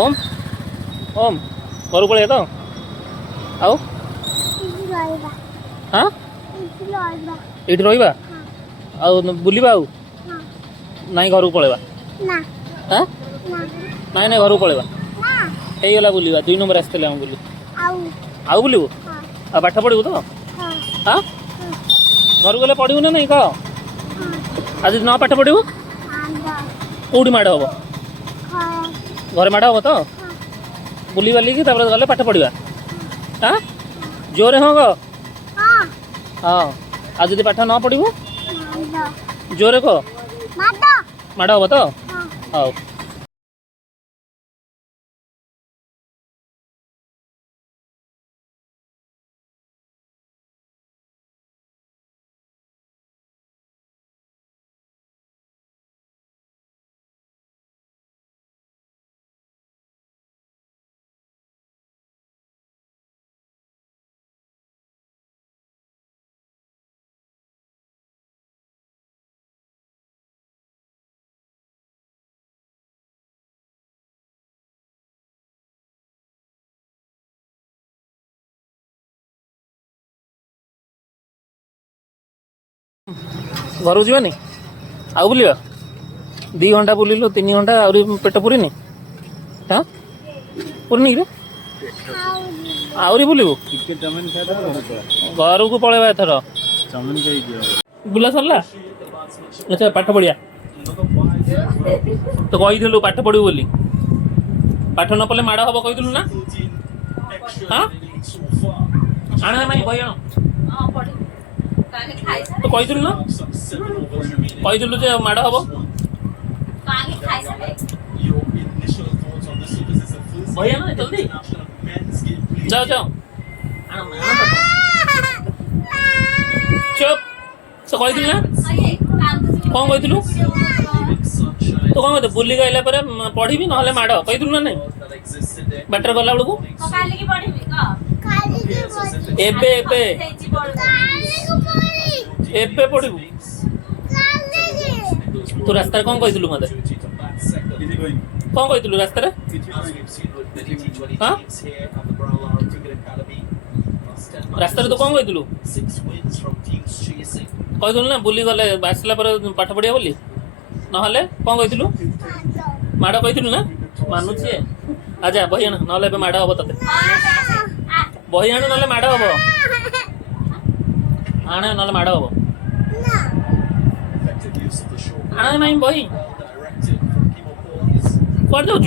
ओम ओम घर पड़े तो आओ हाँ ये रहा आउ बुलवा आउ नाई घर को पलैबा हाँ नाई नाई घर को पलैबा ହେଇଗଲା ବୁଲିବା 2 ନମ୍ବର ଆସିଥିଲେ ଆମେ ବୁଲି ଆଉ ବୁଲିବୁ ଆଉ ପାଠ ପଢ଼ିବୁ ତ ହଁ ଘରକୁ ଗଲେ ପଢ଼ିବୁ ନା ନାଇଁ କହ ଆଜି ନ ପାଠ ପଢ଼ିବୁ କୋଉଠି ମାଡ଼ ହବ ଘରେ ମାଡ଼ ହବ ତ ବୁଲି ବାଲିକି ତାପରେ ଗଲେ ପାଠ ପଢ଼ିବା ହଁ ଜୋରେ ହଁ କହ ହଁ ଆଉ ଯଦି ପାଠ ନ ପଢ଼ିବୁ ଜୋରେ କହ ମାଡ଼ ହବ ତ ହଉ घर को जानी आउ बुलवा 2 घंटा बुलिलु 3 घंटा आउरी पेट पुरीनी हाँ पुरनी रे आउरी बुलबू घर को पलैबा एथर बुला सरला अच्छा पाठ पढ़िया तो कही पाठ पढ़ू बोली पाठ न पढ़ले माड़ हम कही ना हाँ आण भाई बही आण तो कही ना कही जे माड़ हम बही आण जल्दी जाओ जाओ चुप तो कही ना कौन कही तो कौन कहते बुलिक आइला पढ़ी ना माड़ कही ना नहीं बाटर गला बेलू एबे एबे एबे पढ़ू तू रास्ता कौन कही मत कौन कही रास्ता हाँ रास्ता तो कौन कही कही ना बुली गले आसला पाठ पढ़िया बोली ना कौन कही माड़ कही ना मानुची आजा बही आण ना माड़ हम ते बही आण ना माड़ हम आण ना माड़ हम आण ना बही कौन जाऊँ